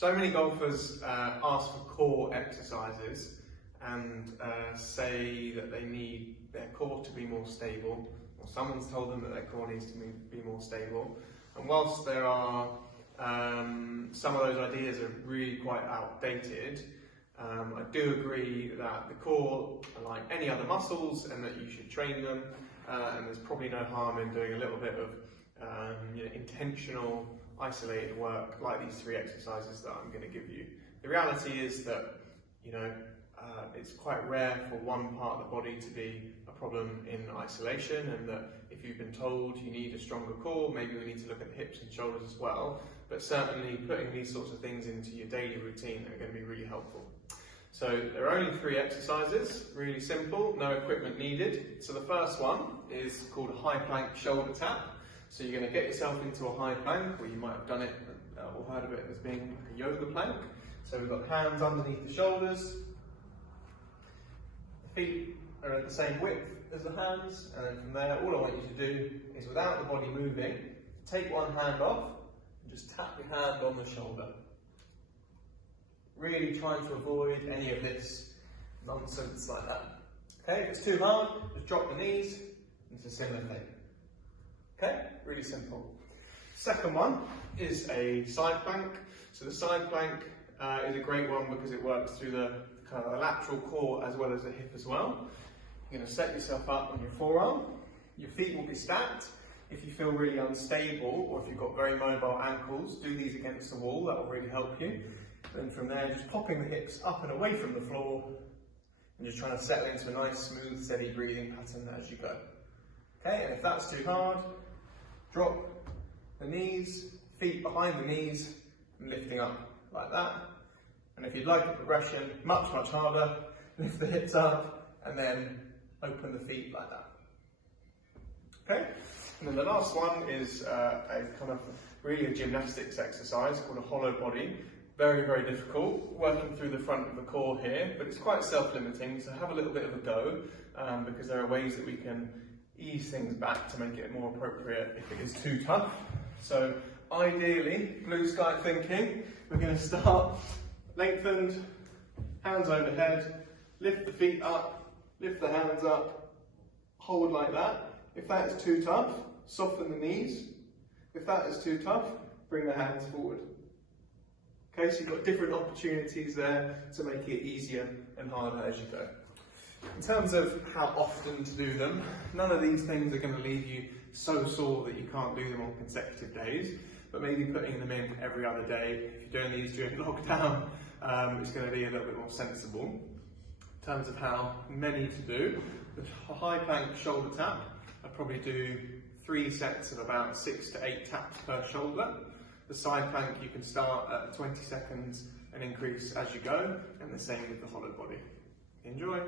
So many golfers ask for core exercises and say that they need their core to be more stable, or someone's told them that their core needs to be more stable. And whilst there are some of those ideas are really quite outdated, I do agree that the core are like any other muscles and that you should train them, and there's probably no harm in doing a little bit of intentional isolated work like these 3 exercises that I'm going to give you. The reality is that it's quite rare for one part of the body to be a problem in isolation, and that if you've been told you need a stronger core, maybe we need to look at the hips and shoulders as well. But certainly putting these sorts of things into your daily routine are going to be really helpful. So there are only 3 exercises, really simple, no equipment needed. So the first one is called a high plank shoulder tap. So you're going to get yourself into a high plank, or you might have done it or heard of it as being like a yoga plank. So we've got hands underneath the shoulders, the feet are at the same width as the hands, and then from there all I want you to do is, without the body moving, take one hand off and just tap your hand on the shoulder. Really trying to avoid any of this nonsense like that. Okay, if it's too hard, just drop the knees. It's a similar thing. Okay, really simple. Second one is a side plank. So the side plank is a great one because it works through the kind of the lateral core as well as the hip as well. You're going to set yourself up on your forearm. Your feet will be stacked. If you feel really unstable, or if you've got very mobile ankles, do these against the wall. That will really help you. Then from there, just popping the hips up and away from the floor, and just trying to settle into a nice, smooth, steady breathing pattern as you go. Okay, and if that's too hard, drop the knees, feet behind the knees, and lifting up like that. And if you'd like a progression, much harder, lift the hips up, and then open the feet like that. Okay, and then the last one is a kind of really a gymnastics exercise called a hollow body. Very difficult, working through the front of the core here, but it's quite self-limiting, so have a little bit of a go, because there are ways that we can ease things back to make it more appropriate if it is too tough. So ideally, blue sky thinking, we're going to start lengthened, hands overhead, lift the feet up, lift the hands up, hold like that. If that is too tough, soften the knees. If that is too tough, bring the hands forward. Okay, so you've got different opportunities there to make it easier and harder as you go. In terms of how often to do them, none of these things are going to leave you so sore that you can't do them on consecutive days, but maybe putting them in every other day. If you're doing these during lockdown, it's going to be a little bit more sensible. In terms of how many to do, the high plank shoulder tap, I'd probably do 3 sets of about 6 to 8 taps per shoulder. The side plank you can start at 20 seconds and increase as you go, and the same with the hollow body. Enjoy!